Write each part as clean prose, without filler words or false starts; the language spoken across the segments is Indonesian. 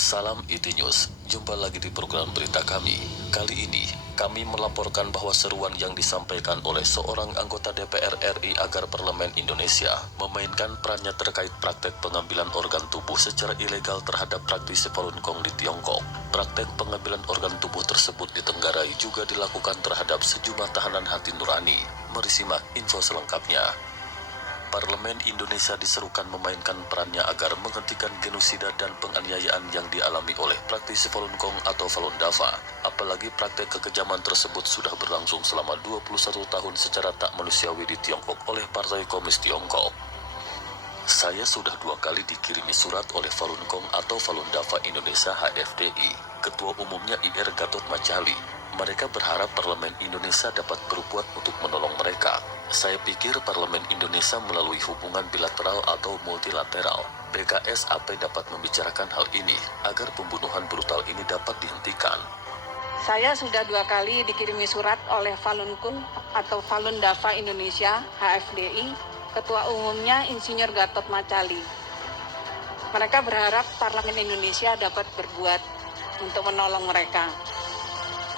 Salam IT News, jumpa lagi di program berita kami. Kali ini, kami melaporkan bahwa seruan yang disampaikan oleh seorang anggota DPR RI agar Parlemen Indonesia memainkan perannya terkait praktek pengambilan organ tubuh secara ilegal terhadap praktisi Falun Gong di Tiongkok. Praktek pengambilan organ tubuh tersebut ditenggarai juga dilakukan terhadap sejumlah tahanan hati nurani. Mari simak info selengkapnya. Parlemen Indonesia diserukan memainkan perannya agar menghentikan genosida dan penganiayaan yang dialami oleh praktisi Falun Gong atau Falun Dafa. Apalagi praktek kekejaman tersebut sudah berlangsung selama 21 tahun secara tak manusiawi di Tiongkok oleh Partai Komunis Tiongkok. Saya sudah 2 kali dikirimi surat oleh Falun Gong atau Falun Dafa Indonesia HFDI, Ketua Umumnya IR Gatot Macali. Mereka berharap Parlemen Indonesia dapat berbuat untuk menolong mereka. Saya pikir Parlemen Indonesia melalui hubungan bilateral atau multilateral, PKSAP dapat membicarakan hal ini agar pembunuhan brutal ini dapat dihentikan. Saya sudah 2 kali dikirimi surat oleh Falun Gong atau Falun Dafa Indonesia HFDI, Ketua Umumnya Insinyur Gatot Macali. Mereka berharap Parlemen Indonesia dapat berbuat untuk menolong mereka.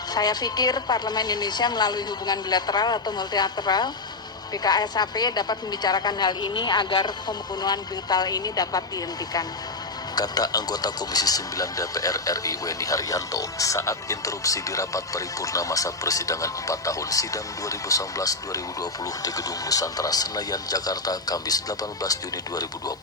Saya pikir Parlemen Indonesia melalui hubungan bilateral atau multilateral, PKSAP dapat membicarakan hal ini agar pembunuhan brutal ini dapat dihentikan. Kata anggota Komisi 9 DPR RI Weni Haryanto saat interupsi di rapat paripurna masa persidangan 4 tahun sidang 2019-2020 di Gedung Nusantara Senayan, Jakarta, Kamis 18 Juni 2020.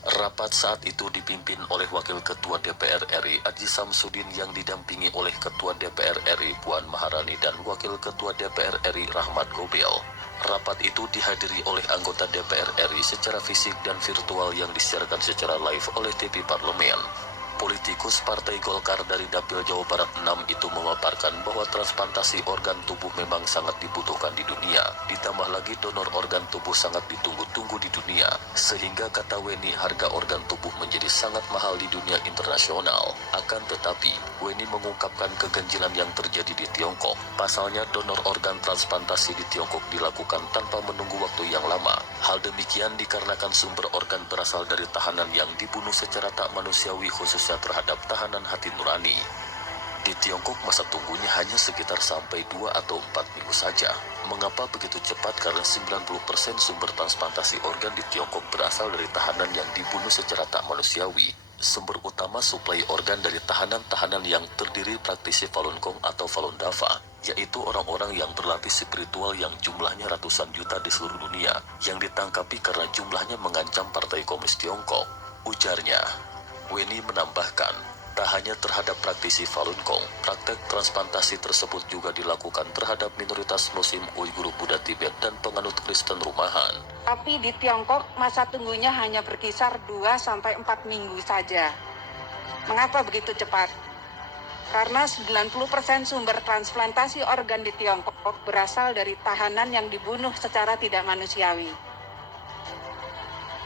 Rapat saat itu dipimpin oleh Wakil Ketua DPR RI Aji Samsudin yang didampingi oleh Ketua DPR RI Puan Maharani dan Wakil Ketua DPR RI Rahmat Gobel. Rapat itu dihadiri oleh anggota DPR RI secara fisik dan virtual yang disiarkan secara live oleh TV Parlemen. Politikus Partai Golkar dari Dapil Jawa Barat 6 itu memaparkan bahwa transplantasi organ tubuh memang sangat dibutuhkan di dunia. Ditambah lagi donor organ tubuh sangat ditunggu-tunggu di dunia. Sehingga kata Weni harga organ tubuh menjadi sangat mahal di dunia internasional. Akan tetapi, Weni mengungkapkan keganjilan yang terjadi di Tiongkok. Pasalnya donor organ transplantasi di Tiongkok dilakukan tanpa menunggu waktu yang lama. Hal demikian dikarenakan sumber organ berasal dari tahanan yang dibunuh secara tak manusiawi khususnya terhadap tahanan hati nurani. Di Tiongkok masa tunggunya hanya sekitar sampai 2 atau 4 minggu saja. Mengapa begitu cepat? Karena 90% sumber transplantasi organ di Tiongkok berasal dari tahanan yang dibunuh secara tak manusiawi. Sumber utama suplai organ dari tahanan-tahanan yang terdiri praktisi Falun Gong atau Falun Dafa, yaitu orang-orang yang berlatih spiritual yang jumlahnya ratusan juta di seluruh dunia, yang ditangkapi karena jumlahnya mengancam Partai Komunis Tiongkok, ujarnya. Weni menambahkan, tak hanya terhadap praktisi Falun Gong, praktek transplantasi tersebut juga dilakukan terhadap minoritas Muslim, Uighur, Buddha Tibet, dan penganut Kristen rumahan. Tapi di Tiongkok masa tunggunya hanya berkisar 2-4 minggu saja. Mengapa begitu cepat? Karena 90% sumber transplantasi organ di Tiongkok berasal dari tahanan yang dibunuh secara tidak manusiawi.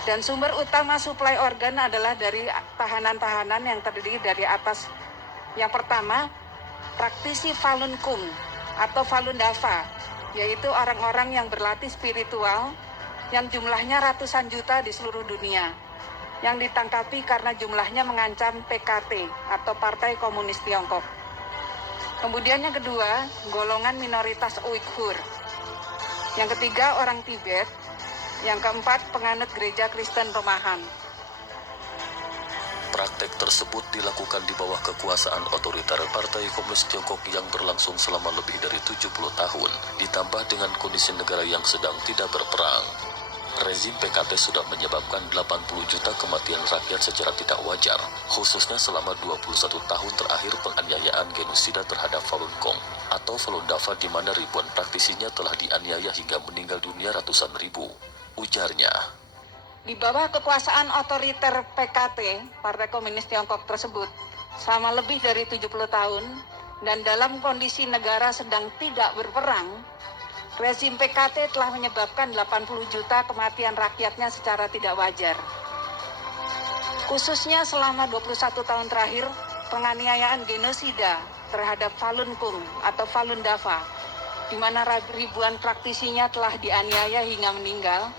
Dan sumber utama suplai organ adalah dari tahanan-tahanan yang terdiri dari atas. Yang pertama, praktisi Falun Gong atau Falun Dafa, yaitu orang-orang yang berlatih spiritual yang jumlahnya ratusan juta di seluruh dunia, yang ditangkapi karena jumlahnya mengancam PKT atau Partai Komunis Tiongkok. Kemudian yang kedua, golongan minoritas Uighur. Yang ketiga, orang Tibet. Yang keempat, penganut gereja Kristen rumahan. Praktek tersebut dilakukan di bawah kekuasaan otoriter Partai Komunis Tiongkok yang berlangsung selama lebih dari 70 tahun, ditambah dengan kondisi negara yang sedang tidak berperang. Rezim PKT sudah menyebabkan 80 juta kematian rakyat secara tidak wajar, khususnya selama 21 tahun terakhir penganiayaan genosida terhadap Falun Gong atau Falun Dafa di mana ribuan praktisinya telah dianiaya hingga meninggal dunia ratusan ribu, ujarnya. Di bawah kekuasaan otoriter PKT, Partai Komunis Tiongkok tersebut, selama lebih dari 70 tahun, dan dalam kondisi negara sedang tidak berperang, rezim PKT telah menyebabkan 80 juta kematian rakyatnya secara tidak wajar. Khususnya selama 21 tahun terakhir, penganiayaan genosida terhadap Falun Gong atau Falun Dafa, di mana ribuan praktisinya telah dianiaya hingga meninggal,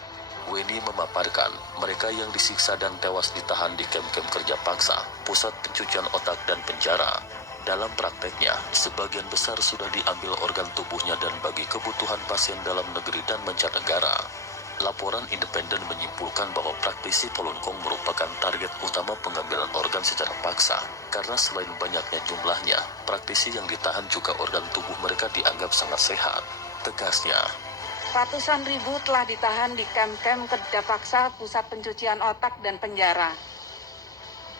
Weni memaparkan mereka yang disiksa dan tewas ditahan di kem-kem kerja paksa, pusat pencucian otak dan penjara. Dalam prakteknya, sebagian besar sudah diambil organ tubuhnya dan bagi kebutuhan pasien dalam negeri dan mancanegara. Laporan independen menyimpulkan bahwa praktisi Falun Gong merupakan target utama pengambilan organ secara paksa, karena selain banyaknya jumlahnya, praktisi yang ditahan juga organ tubuh mereka dianggap sangat sehat. Tegasnya, Ratusan ribu telah ditahan di kem-kem kerja paksa, pusat pencucian otak dan penjara.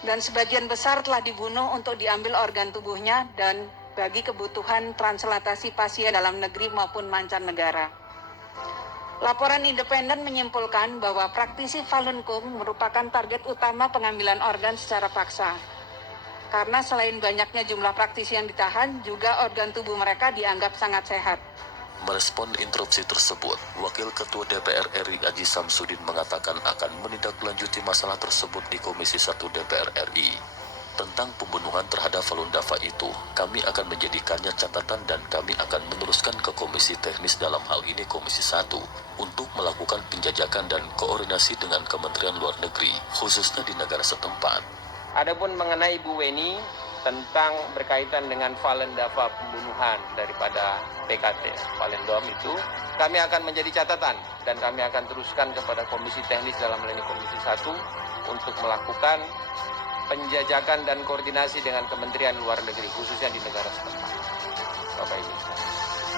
Dan sebagian besar telah dibunuh untuk diambil organ tubuhnya dan bagi kebutuhan transplantasi pasien dalam negeri maupun mancanegara. Laporan independen menyimpulkan bahwa praktisi Falun Gong merupakan target utama pengambilan organ secara paksa. Karena selain banyaknya jumlah praktisi yang ditahan, juga organ tubuh mereka dianggap sangat sehat. merespon interupsi tersebut, Wakil Ketua DPR RI Aji Samsudin mengatakan akan menindaklanjuti masalah tersebut di Komisi 1 DPR RI. Tentang pembunuhan terhadap Falun Dafa itu, kami akan menjadikannya catatan dan kami akan meneruskan ke Komisi Teknis dalam hal ini Komisi 1 untuk melakukan penjajakan dan koordinasi dengan Kementerian Luar Negeri, khususnya di negara setempat. Adapun mengenai Bu Weni tentang berkaitan dengan Falun Dafa pembunuhan daripada PKT Falun Dom itu, kami akan menjadi catatan dan kami akan teruskan kepada Komisi Teknis dalam hal ini Komisi 1 untuk melakukan penjajakan dan koordinasi dengan Kementerian Luar Negeri khususnya di negara setempat. Bapak Ibu.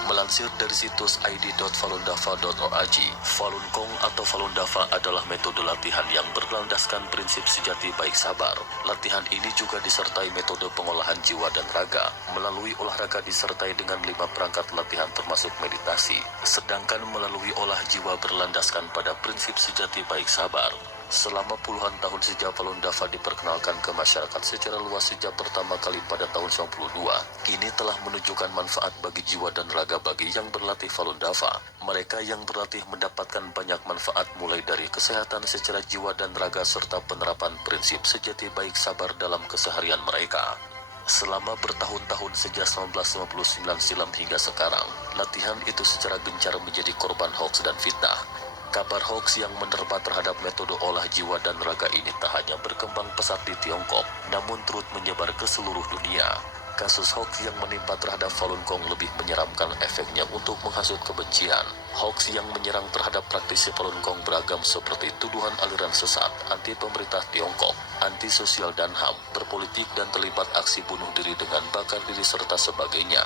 Melansir dari situs id.falundafa.org, Falun Gong atau Falun Dafa adalah metode latihan yang berlandaskan prinsip sejati baik sabar. Latihan ini juga disertai metode pengolahan jiwa dan raga, melalui olahraga disertai dengan 5 perangkat latihan termasuk meditasi, sedangkan melalui olah jiwa berlandaskan pada prinsip sejati baik sabar. Selama puluhan tahun sejak Falun Dafa diperkenalkan ke masyarakat secara luas sejak pertama kali pada tahun 92, kini telah menunjukkan manfaat bagi jiwa dan raga bagi yang berlatih Falun Dafa. Mereka yang berlatih mendapatkan banyak manfaat mulai dari kesehatan secara jiwa dan raga serta penerapan prinsip sejati baik sabar dalam keseharian mereka. Selama bertahun-tahun sejak 1959 silam hingga sekarang, latihan itu secara gencar menjadi korban hoaks dan fitnah. Kabar hoaks yang menerpa terhadap metode olah jiwa dan raga ini tak hanya berkembang pesat di Tiongkok, namun turut menyebar ke seluruh dunia. Kasus hoaks yang menimpa terhadap Falun Gong lebih menyeramkan efeknya untuk menghasut kebencian. Hoaks yang menyerang terhadap praktisi Falun Gong beragam seperti tuduhan aliran sesat, anti pemerintah Tiongkok, anti sosial dan HAM, berpolitik dan terlibat aksi bunuh diri dengan bakar diri serta sebagainya.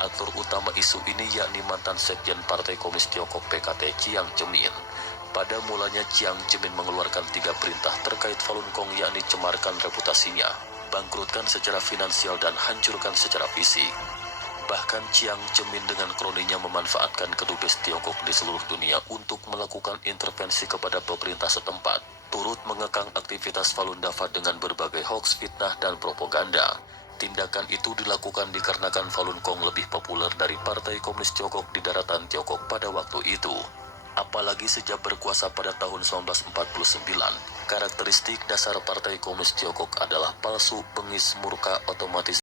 Aktor utama isu ini yakni mantan Sekjen Partai Komunis Tiongkok PKT Chiang Zemin. Pada mulanya Chiang Zemin mengeluarkan 3 perintah terkait Falun Gong yakni cemarkan reputasinya, bangkrutkan secara finansial dan hancurkan secara fisik. Bahkan Chiang Zemin dengan kroninya memanfaatkan kedubes Tiongkok di seluruh dunia untuk melakukan intervensi kepada pemerintah setempat, turut mengekang aktivitas Falun Dafa dengan berbagai hoaks, fitnah, dan propaganda. Tindakan itu dilakukan dikarenakan Falun Gong lebih populer dari Partai Komunis Tiongkok di daratan Tiongkok pada waktu itu. Apalagi sejak berkuasa pada tahun 1949, karakteristik dasar Partai Komunis Tiongkok adalah palsu, bengis, murka, otomatis,